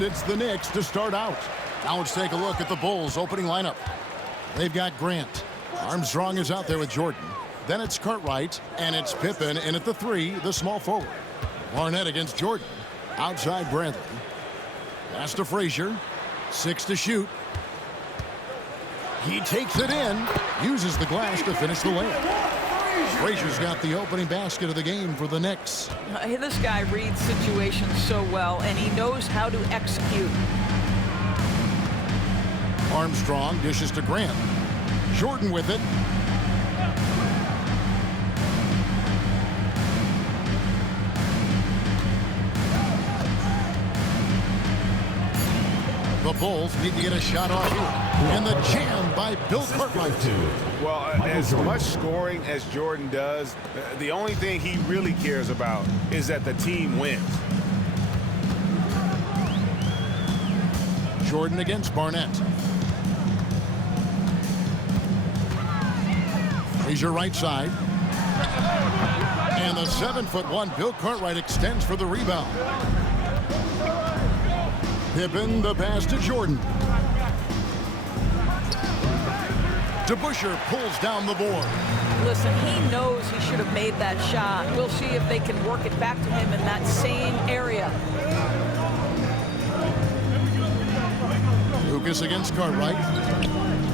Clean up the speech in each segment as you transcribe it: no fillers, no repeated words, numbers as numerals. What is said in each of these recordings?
And it's the Knicks to start out. Now let's take a look at the Bulls' opening lineup. They've got Grant. Armstrong is out there with Jordan. Then it's Cartwright, and it's Pippen in at the 3, the small forward. Barnett against Jordan. Outside Bradley. Pass to Frazier. 6 to shoot. He takes it in. Uses the glass to finish the layup. Frazier's got the opening basket of the game for the Knicks. This guy reads situations so well, and he knows how to execute. Armstrong dishes to Grant. Jordan with it. The Bulls need to get a shot off here. And the jam by Bill Cartwright. Well, as much scoring as Jordan does, the only thing he really cares about is that the team wins. Jordan against Barnett. Frazier right side. And the 7'1" Bill Cartwright extends for the rebound. Pippen, the pass to Jordan. DeBusschere pulls down the board. Listen, he knows he should have made that shot. We'll see if they can work it back to him in that same area. Lucas against Cartwright.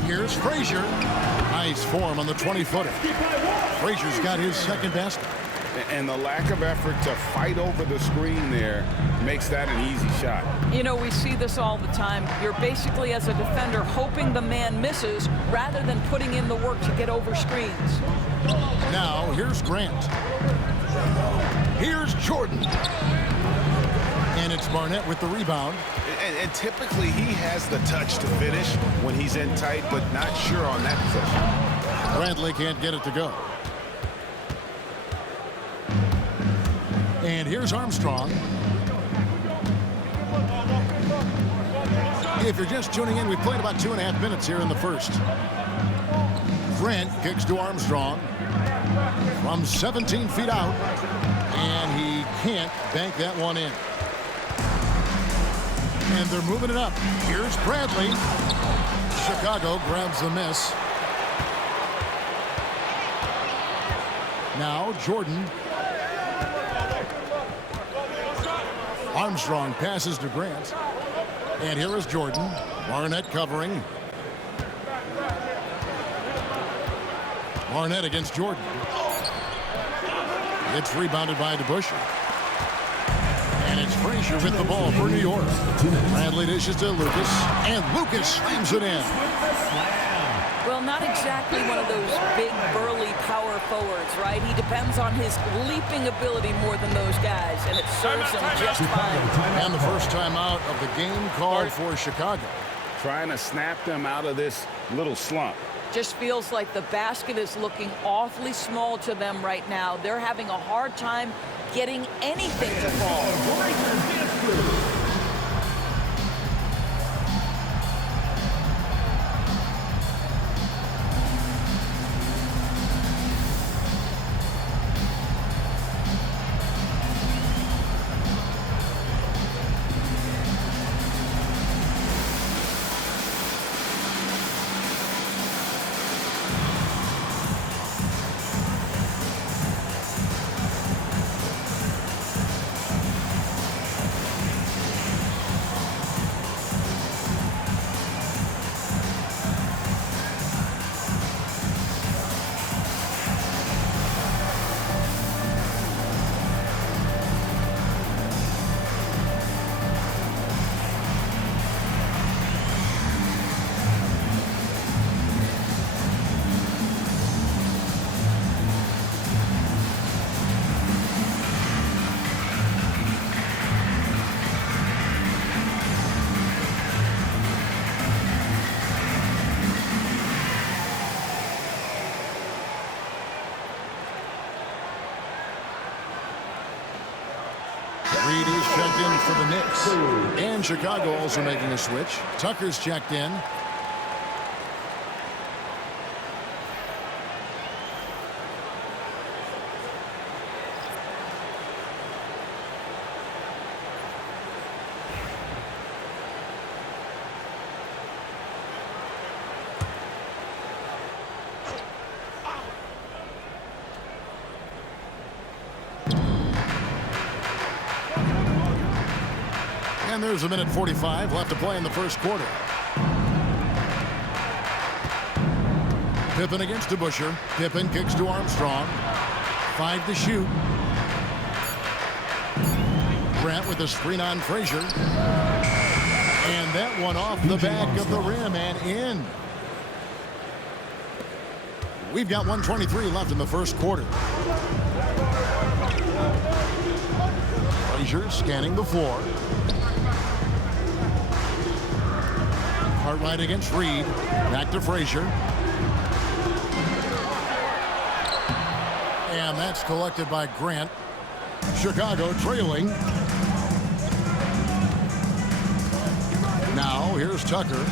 Here's Frazier. Nice form on the 20-footer. Frazier's got his second basket. And the lack of effort to fight over the screen there makes that an easy shot. You know, we see this all the time. You're basically, as a defender, hoping the man misses rather than putting in the work to get over screens. Now, here's Grant. Here's Jordan. And it's Barnett with the rebound. And typically, he has the touch to finish when he's in tight, but not sure on that possession. Bradley can't get it to go. And here's Armstrong. If you're just tuning in, we played about 2.5 minutes here in the first. Grant kicks to Armstrong from 17 feet out, and he can't bank that one in. And they're moving it up. Here's Bradley. Chicago grabs the miss. Now Jordan. Armstrong passes to Grant. And here is Jordan. Barnett covering. Barnett against Jordan. It's rebounded by DeBusschere. And it's Frazier with the ball for New York. Bradley dishes to Lucas. And Lucas slams it in. Well, not exactly one of those big, burly power forwards, right? He depends on his leaping ability more than those guys, and it serves him just fine. And the first time out of the game called for Chicago. Trying to snap them out of this little slump. Just feels like the basket is looking awfully small to them right now. They're having a hard time getting anything to fall. Reed is checked in for the Knicks. And Chicago also making a switch. Tucker's checked in. And there's a minute 45 left to play in the first quarter. Pippen against DeBusschere. Pippen kicks to Armstrong. 5 to shoot. Grant with a screen on Frazier. And that one off the back of the rim and in. We've got 1:23 left in the first quarter. Frazier scanning the floor. Cartwright against Reed. Back to Frazier. And that's collected by Grant. Chicago trailing. Now here's Tucker.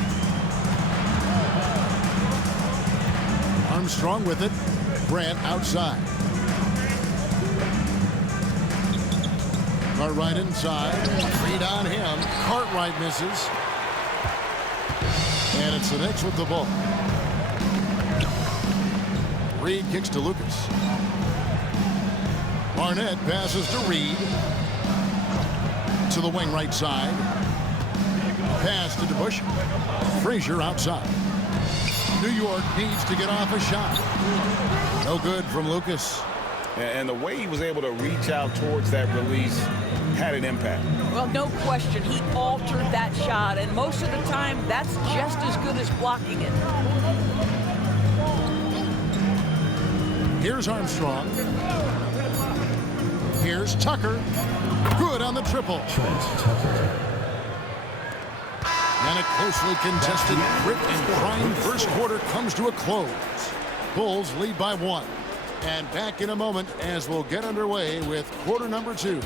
Armstrong with it. Grant outside. Cartwright inside. Reed on him. Cartwright misses. And it's the Knicks with the ball. Reed kicks to Lucas. Barnett passes to Reed. To the wing right side. Pass to DeBusschere. Frazier outside. New York needs to get off a shot. No good from Lucas. And the way he was able to reach out towards that release had an impact. Well, no question. He altered that shot, and most of the time, that's just as good as blocking it. Here's Armstrong. Here's Tucker. Good on the triple. And a closely contested, grit and grind first quarter comes to a close. Bulls lead by 1. And back in a moment as we'll get underway with quarter number 2.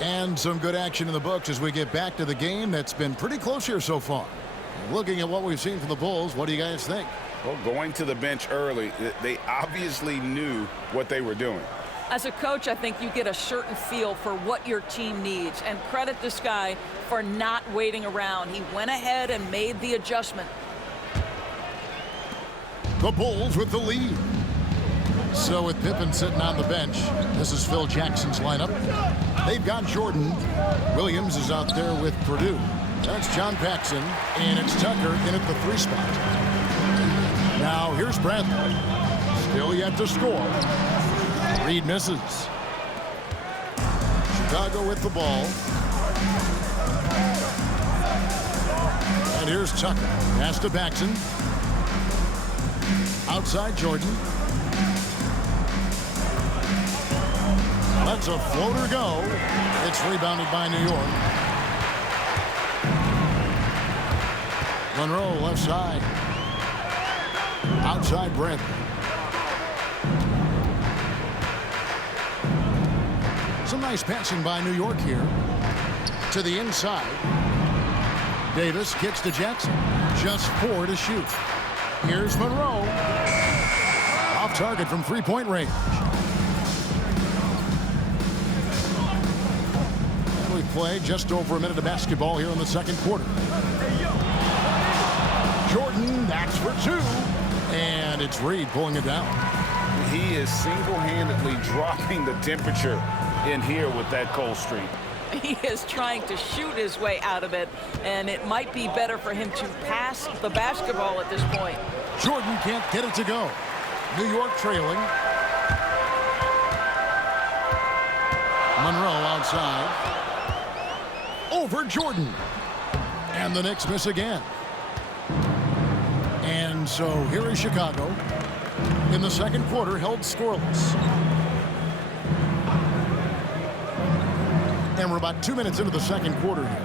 And some good action in the books as we get back to the game that's been pretty close here so far. Looking at what we've seen from the Bulls, what do you guys think? Well, going to the bench early, they obviously knew what they were doing. As a coach, I think you get a certain feel for what your team needs. And credit this guy for not waiting around. He went ahead and made the adjustment. The Bulls with the lead. So with Pippen sitting on the bench, this is Phil Jackson's lineup. They've got Jordan. Williams is out there with Purdue. That's John Paxson, and it's Tucker in at the 3 spot. Now here's Bradley. Still yet to score. Reed misses. Chicago with the ball. And here's Tucker. Pass to Paxson. Outside Jordan. Let's a floater go. It's rebounded by New York. Monroe left side. Outside Brent. Some nice passing by New York here. To the inside. Davis kicks to Jackson. Just 4 to shoot. Here's Monroe. Off target from three-point range. And we've played just over a minute of basketball here in the second quarter. Jordan, that's for 2. And it's Reed pulling it down. He is single-handedly dropping the temperature in here with that cold streak. He is trying to shoot his way out of it, and it might be better for him to pass the basketball at this point. Jordan can't get it to go. New York trailing. Monroe outside. Over Jordan. And the Knicks miss again. And so here is Chicago. In the second quarter, held scoreless. And we're about 2 minutes into the second quarter here.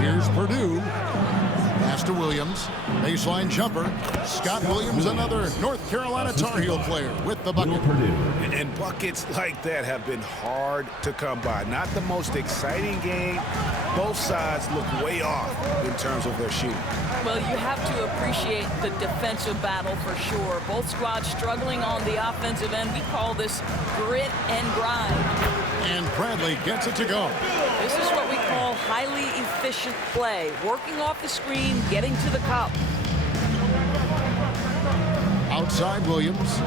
Here's Purdue. Pass to Williams. Baseline jumper. Scott Williams, another North Carolina Tar Heel player with the bucket. And buckets like that have been hard to come by. Not the most exciting game. Both sides look way off in terms of their shooting. Well, you have to appreciate the defensive battle for sure. Both squads struggling on the offensive end. We call this grit and grind. And Bradley gets it to go. This is what we call highly efficient play. Working off the screen, getting to the cup. Outside Williams.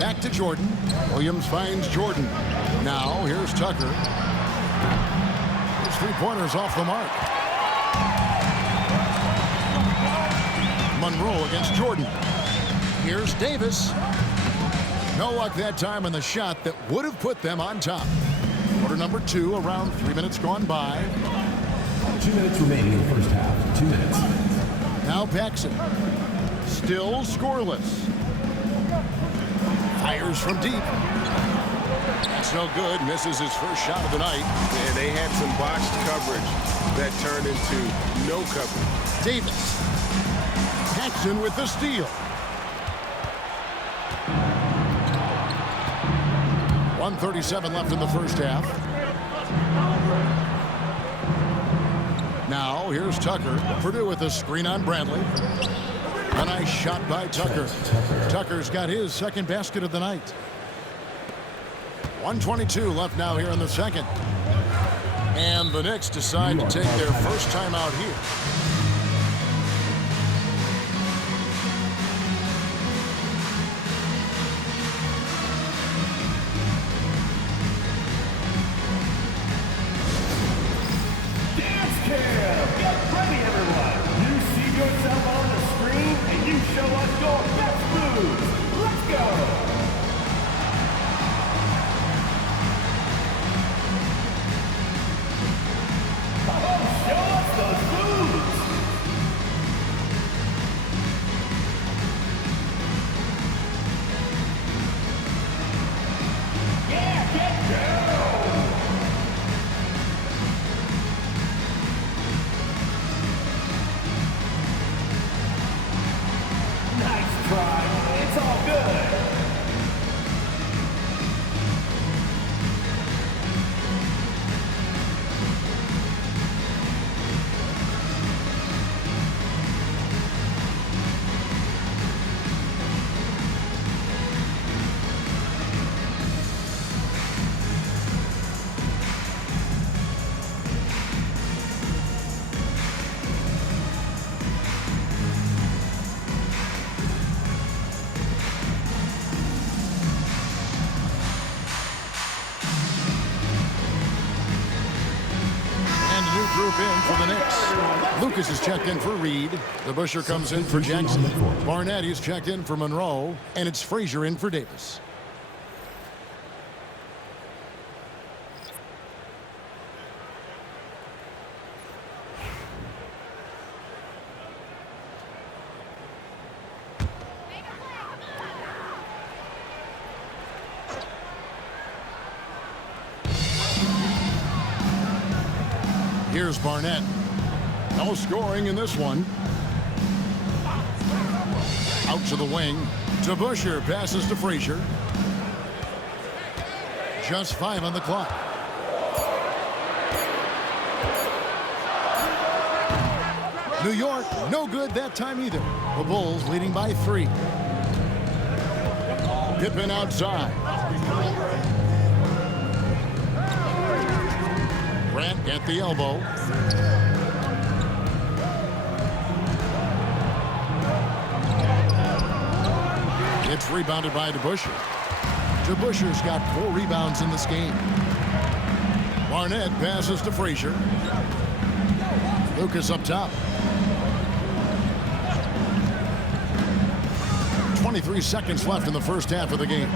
Back to Jordan. Williams finds Jordan. Now here's Tucker. His three-pointers off the mark. Monroe against Jordan. Here's Davis. No luck that time on the shot that would have put them on top. Quarter number 2, around 3 minutes gone by. 2 minutes remaining in the first half. 2 minutes. Now Paxson. Still scoreless. Fires from deep. That's no good. Misses his first shot of the night. And they had some botched coverage that turned into no coverage. Davis. Paxson with the steal. 1:37 left in the first half. Now here's Tucker. Purdue with a screen on Bradley. A nice shot by Tucker. Tucker's got his second basket of the night. 1:22 left now here in the second. And the Knicks decide to take their first time out here. Group in for the Knicks. Lucas is checked in for Reed. The Busher comes in for Jackson. Barnett is checked in for Monroe. And it's Frazier in for Davis. Here's Barnett. No scoring in this one. Out to the wing. To Busher. Passes to Frazier. Just 5 on the clock. New York, no good that time either. The Bulls leading by 3. Pippen outside. Grant at the elbow. It's rebounded by DeBusschere. DeBusschere's got 4 rebounds in this game. Barnett passes to Frazier. Lucas up top. 23 seconds left in the first half of the game.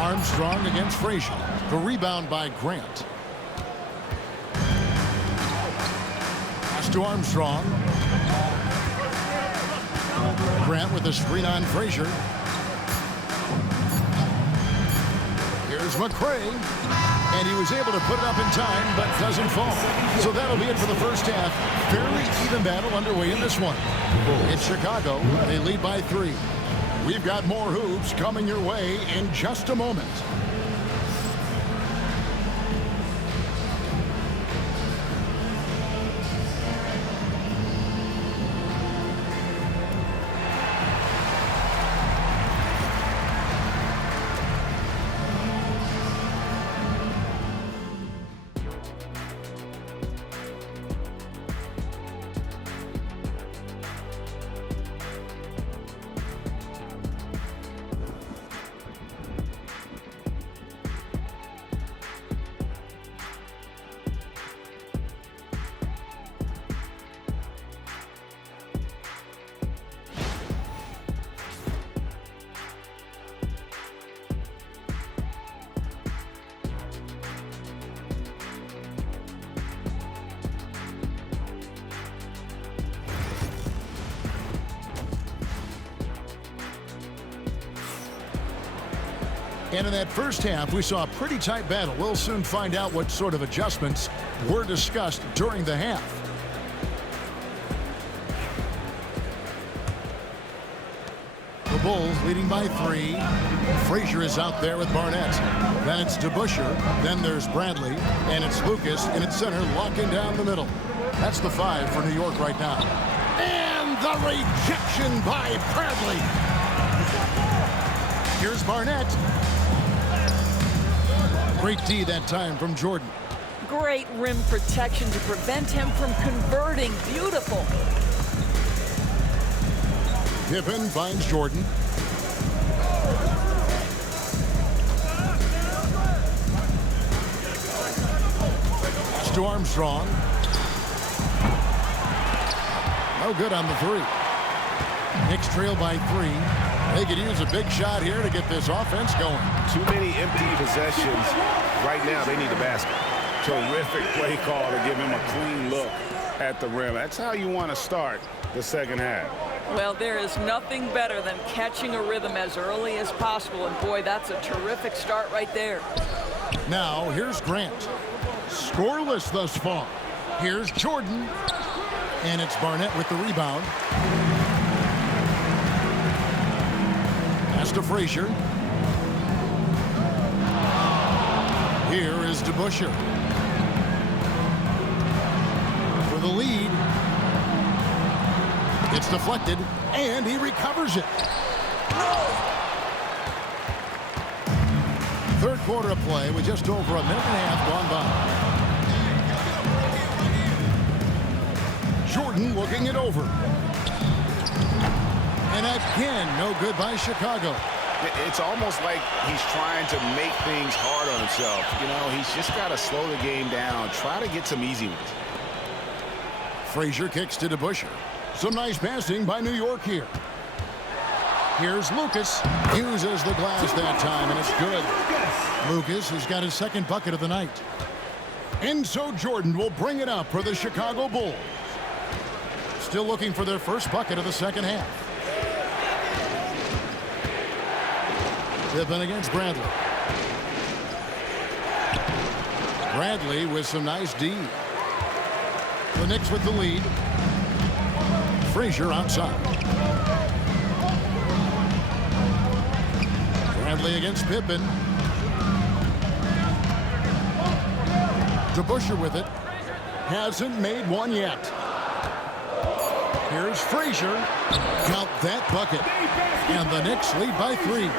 Armstrong against Frazier. The rebound by Grant. Pass to Armstrong. Grant with a screen on Frazier. Here's McCray. And he was able to put it up in time, but doesn't fall. So that'll be it for the first half. Fairly even battle underway in this one. It's Chicago. They lead by 3. We've got more hoops coming your way in just a moment. And in that first half, we saw a pretty tight battle. We'll soon find out what sort of adjustments were discussed during the half. The Bulls leading by 3. Frazier is out there with Barnett. Then it's DeBusschere. Then there's Bradley. And it's Lucas in its center, locking down the middle. That's the 5 for New York right now. And the rejection by Bradley. Here's Barnett. Great D that time from Jordan. Great rim protection to prevent him from converting. Beautiful. Pippen finds Jordan. Pass to Armstrong. No good on the 3. Knicks trail by 3. They could use a big shot here to get this offense going. Too many empty possessions. Right now, they need a basket. Terrific play call to give him a clean look at the rim. That's how you want to start the second half. Well, there is nothing better than catching a rhythm as early as possible. And, boy, that's a terrific start right there. Now, here's Grant. Scoreless thus far. Here's Jordan. And it's Barnett with the rebound. Pass to Frazier. Here is DeBusschere. For the lead. It's deflected, and he recovers it. Third quarter of play with just over a minute and a half gone by. Jordan looking it over. And again, no good by Chicago. It's almost like he's trying to make things hard on himself. You know, he's just got to slow the game down, try to get some easy ones. Frazier kicks to DeBusschere. Some nice passing by New York here. Here's Lucas. Uses the glass that time, and it's good. Lucas has got his second bucket of the night. And so Jordan will bring it up for the Chicago Bulls. Still looking for their first bucket of the second half. Pippen against Bradley. Bradley with some nice D. The Knicks with the lead. Frazier outside. Bradley against Pippen. DeBusschere with it. Hasn't made one yet. Here's Frazier. Count that bucket. And the Knicks lead by 3.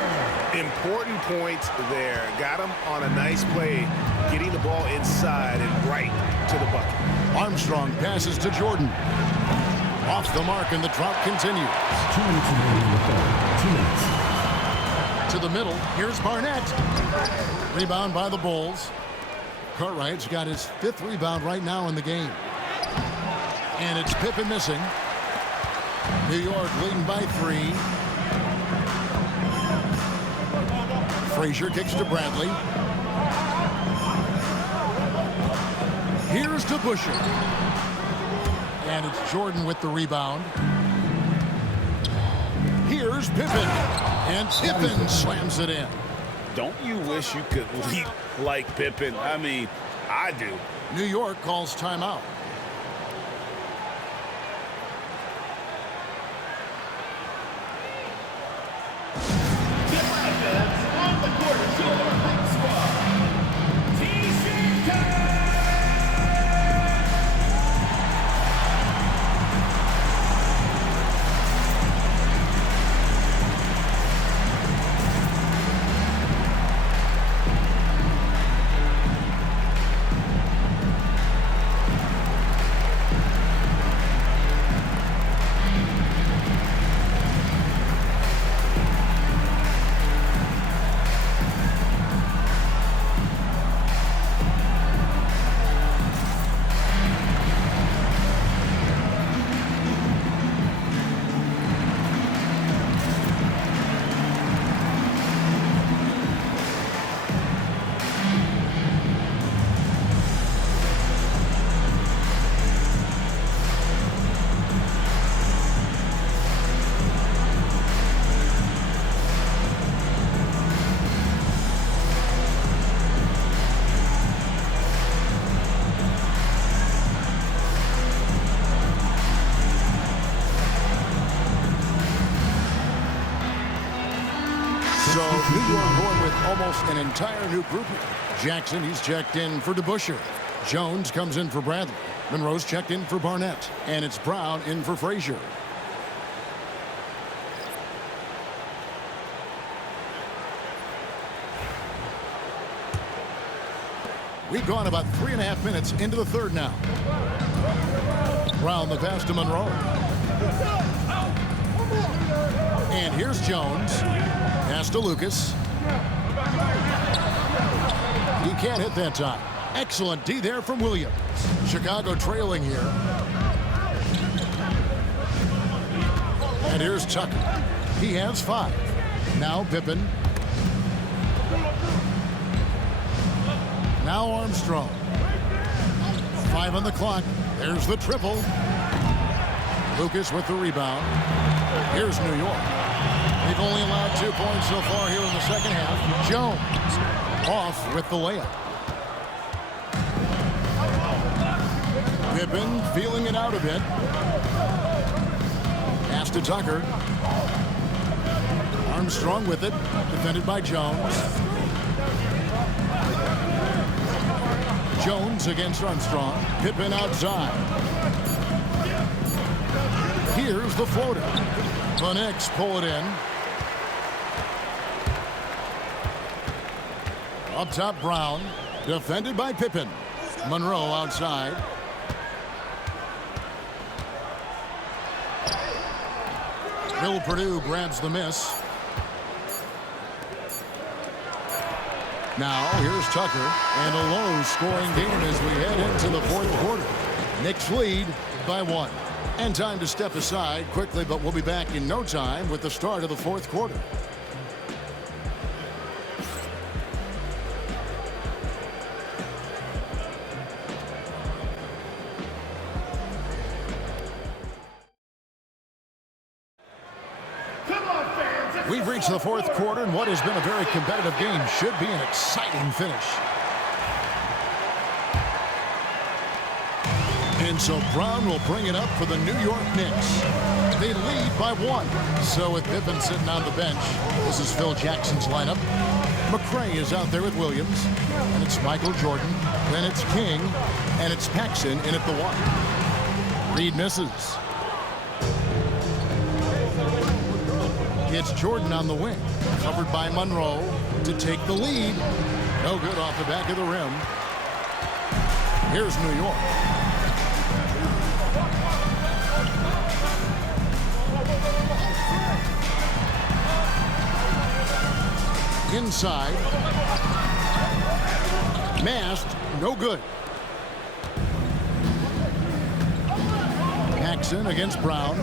Important points there. Got him on a nice play, getting the ball inside and right to the bucket. Armstrong passes to Jordan. Off the mark, and the drought continues. 2 minutes remaining in the third. 2 minutes. To the middle, here's Barnett. Rebound by the Bulls. Cartwright's got his 5th rebound right now in the game. And it's Pippen missing. New York leading by 3. Frazier kicks to Bradley. Here's DeBusschere. And it's Jordan with the rebound. Here's Pippen. And Pippen slams it in. Don't you wish you could leap like Pippen? I mean, I do. New York calls timeout. So New York going with almost an entire new group here. Jackson, he's checked in for DeBusschere. Jones comes in for Bradley. Monroe's checked in for Barnett. And it's Brown in for Frazier. We've gone about 3.5 minutes into the third now. Brown the pass to Monroe. And here's Jones. Pass to Lucas. He can't hit that time. Excellent D there from Williams. Chicago trailing here. And here's Tucker. He has 5. Now Pippen. Now Armstrong. 5 on the clock. There's the triple. Lucas with the rebound. Here's New York. They've only allowed 2 points so far here in the second half. Jones off with the layup. Pippen feeling it out a bit. Pass to Tucker. Armstrong with it. Defended by Jones. Jones against Armstrong. Pippen outside. Here's the floater. The Knicks pull it in. Up top, Brown. Defended by Pippen. Monroe outside. Bill Perdue grabs the miss. Now, here's Tucker, and a low-scoring game as we head into the fourth quarter. Knicks lead by 1. And time to step aside quickly, but we'll be back in no time with the start of the fourth quarter. We've reached the fourth quarter, and what has been a very competitive game should be an exciting finish. And so Brown will bring it up for the New York Knicks. They lead by 1. So with Pippen sitting on the bench, this is Phil Jackson's lineup. McRae is out there with Williams, and it's Michael Jordan. Then it's King, and it's Paxson in at the 1. Reed misses. It's Jordan on the wing, covered by Monroe to take the lead. No good off the back of the rim. Here's New York. Inside. Masked, no good. Paxson against Brown.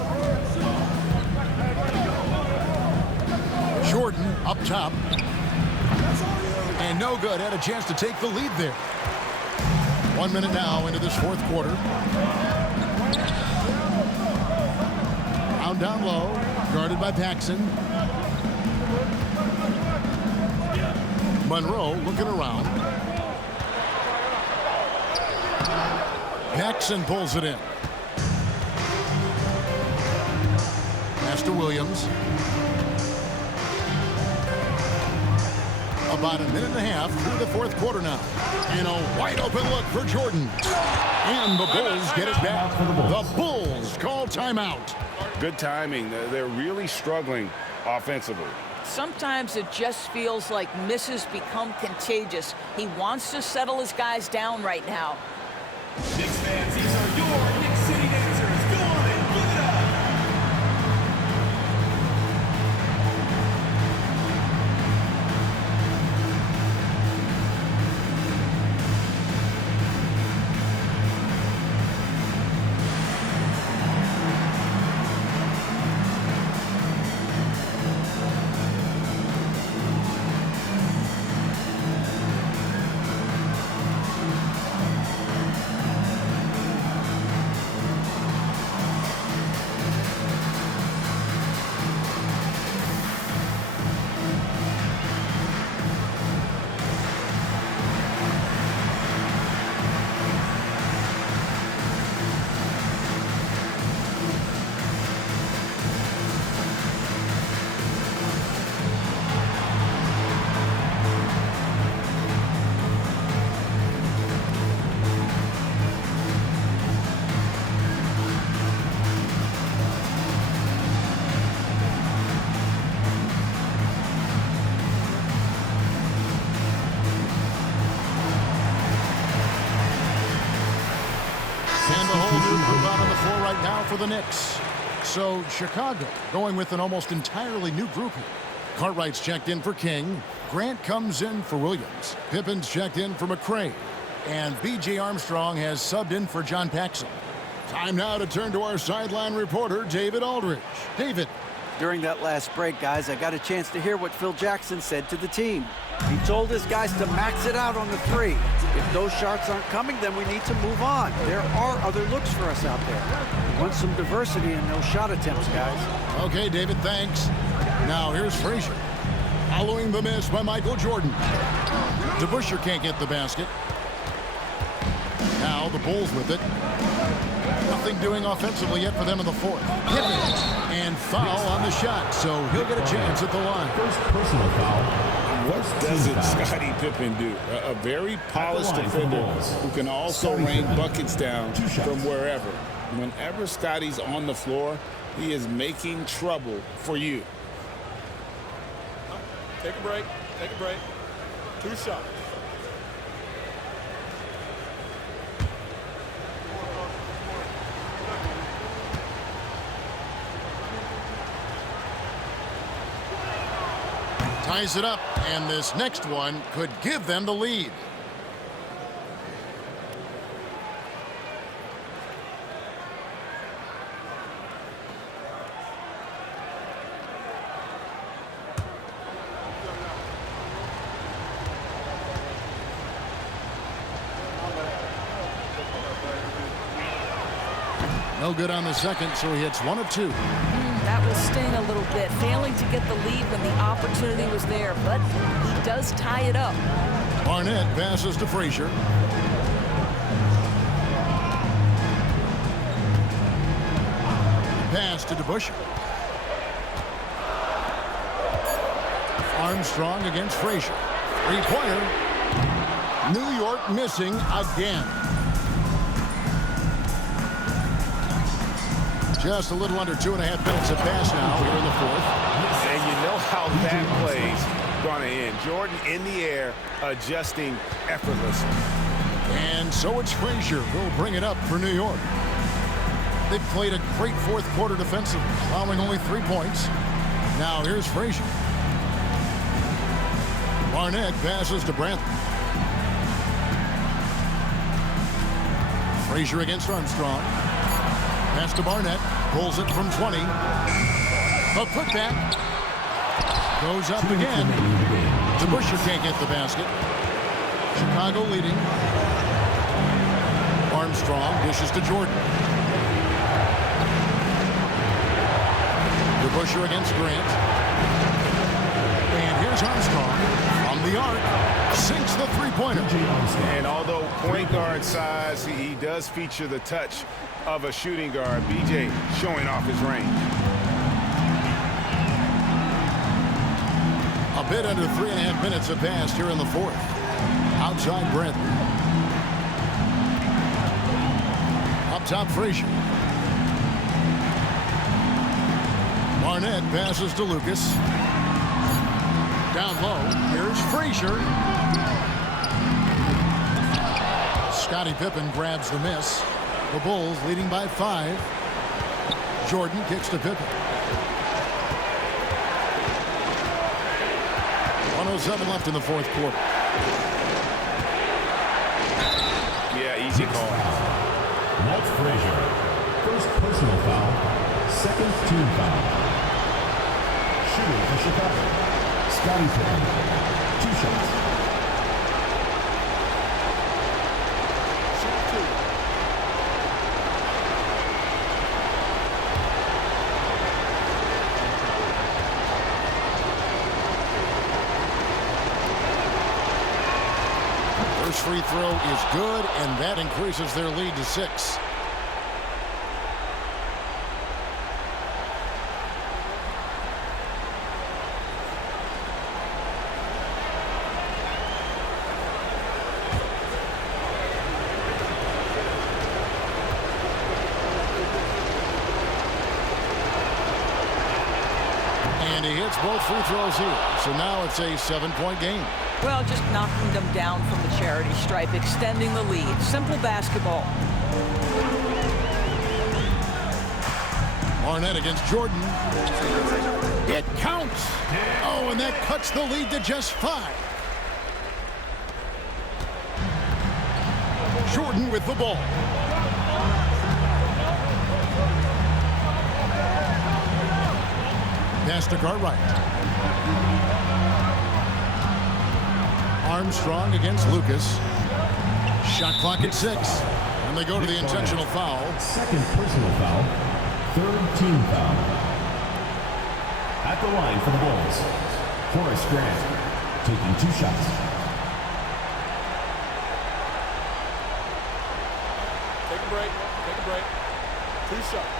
Jordan up top. And no good. Had a chance to take the lead there. 1 minute now into this fourth quarter. Brown down low. Guarded by Paxson. Monroe looking around. Paxson pulls it in. Pass to Williams. About a minute and a half through the fourth quarter now. And a wide open look for Jordan. And the Bulls get it back. The Bulls call timeout. Good timing. They're really struggling offensively. Sometimes it just feels like misses become contagious. He wants to settle his guys down right now. Knicks fans, these are your Knicks City dancers. Go on and give it up. floor right now for the Knicks. So Chicago going with an almost entirely new group here. Cartwright's checked in for King. Grant comes in for Williams. Pippen's checked in for McRae. And B.J. Armstrong has subbed in for John Paxson. Time now to turn to our sideline reporter, David Aldridge. David. During that last break, guys, I got a chance to hear what Phil Jackson said to the team. He told his guys to max it out on the three. If those shots aren't coming, then we need to move on. There are other looks for us out there. We want some diversity and no shot attempts, guys. Okay, David, thanks. Now here's Frazier. Following the miss by Michael Jordan. DeBusschere can't get the basket. Now the Bulls with it. Nothing doing offensively yet for them in the fourth. And foul on the shot, so he'll get a chance at the line. First personal foul. What doesn't Scottie Pippen do? A very polished defender who can also rain buckets down from wherever. Whenever Scottie's on the floor, he is making trouble for you. Take a break. Take a break. 2 shots. Ties it up, and this next one could give them the lead. No good on the second, so he hits 1 of 2. That will sting a little bit, failing to get the lead when the opportunity was there, but he does tie it up. Barnett passes to Frazier. Pass to DeBusschere. Armstrong against Frazier. 3-pointer. New York missing again. Just a little under 2.5 minutes of pass now here in the fourth. And you know how that play's going to end. Jordan in the air, adjusting effortlessly. And so it's Frazier who'll bring it up for New York. They've played a great fourth quarter defensively, allowing only 3 points. Now here's Frazier. Barnett passes to Brantley. Frazier against Armstrong. Pass to Barnett. Pulls it from 20. A putback. Goes up again. DeBusschere can't get the basket. Chicago leading. Armstrong dishes to Jordan. DeBusschere against Grant. And here's Armstrong from the arc. Sinks the three-pointer. And although point guard size, he does feature the touch of a shooting guard. BJ showing off his range. A bit under 3.5 minutes have passed here in the fourth. Outside Brantley. Up top Frazier. Barnett passes to Lucas. Down low. Here's Frazier. Scottie Pippen grabs the miss. The Bulls leading by 5. Jordan kicks to Pippen. 1:07 left in the fourth quarter. Yeah, easy call. Walt Frazier. First personal foul. Second team foul. Shooting for Chicago. Scottie Pippen. 2 shots. First free throw is good, and that increases their lead to 6. And he hits both free throws here. So now it's a 7-point game. Well, just knocking them down from the charity stripe, extending the lead. Simple basketball. Barnett against Jordan. It counts. Oh, and that cuts the lead to just 5. Jordan with the ball. Pass to Cartwright. Armstrong against Lucas. Shot clock at 6. And they go to the intentional foul. Second personal foul. Third team foul. At the line for the Bulls, Horace Grant taking 2 shots. Take a break. Take a break. 2 shots.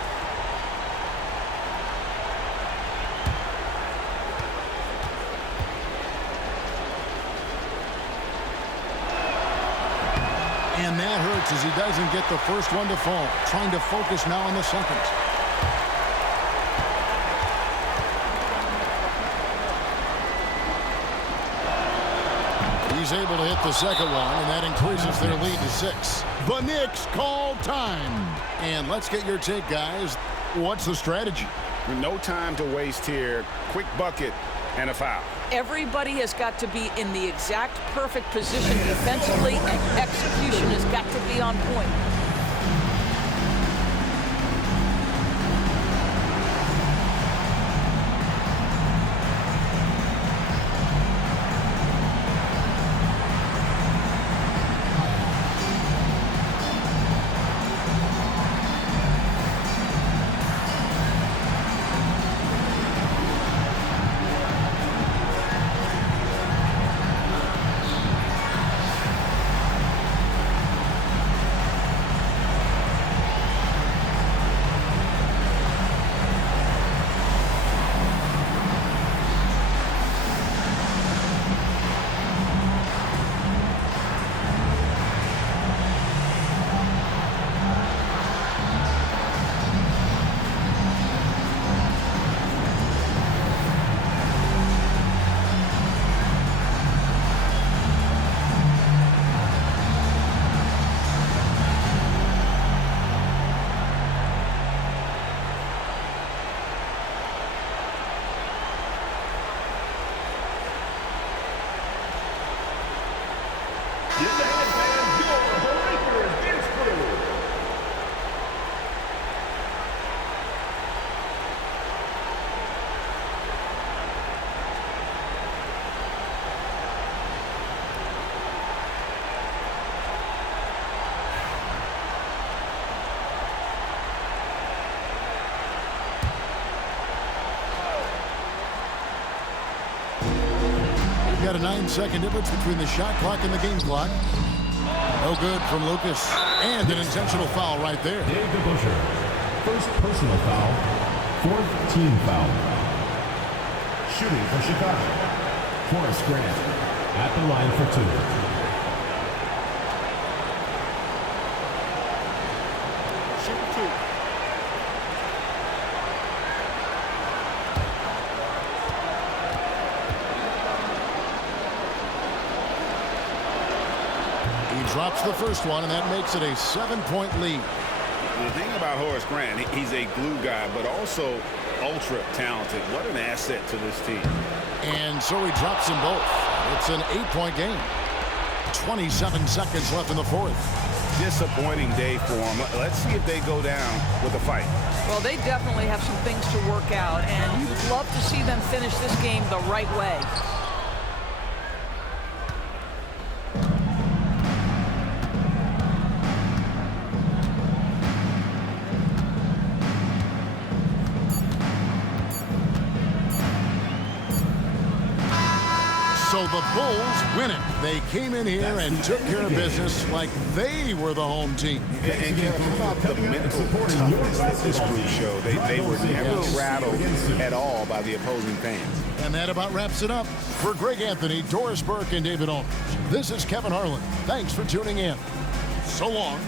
And that hurts as he doesn't get the first one to fall. Trying to focus now on the second. He's able to hit the second one, and that increases their lead to 6. The Knicks call time. And let's get your take, guys. What's the strategy? No time to waste here. Quick bucket and a foul. Everybody has got to be in the exact perfect position defensively, and execution has got to be on point. Got a 9-second difference between the shot clock and the game clock. No good from Lucas. And an intentional foul right there. Dave DeBuscher. First personal foul. Fourth team foul. Shooting for Chicago, Horace Grant at the line for 2. Drops the first one, and that makes it a 7-point lead. The thing about Horace Grant, he's a glue guy, but also ultra talented. What an asset to this team. And so he drops them both. It's an 8-point game. 27 seconds left in the fourth. Disappointing day for them. Let's see if they go down with a fight. Well, they definitely have some things to work out, and you'd love to see them finish this game the right way. So the Bulls win it. They came in here and took care of business like they were the home team. And how about the mental toughness that this group showed? They were never rattled at all by the opposing fans. And that about wraps it up. For Greg Anthony, Doris Burke, and David Aldridge, this is Kevin Harlan. Thanks for tuning in. So long.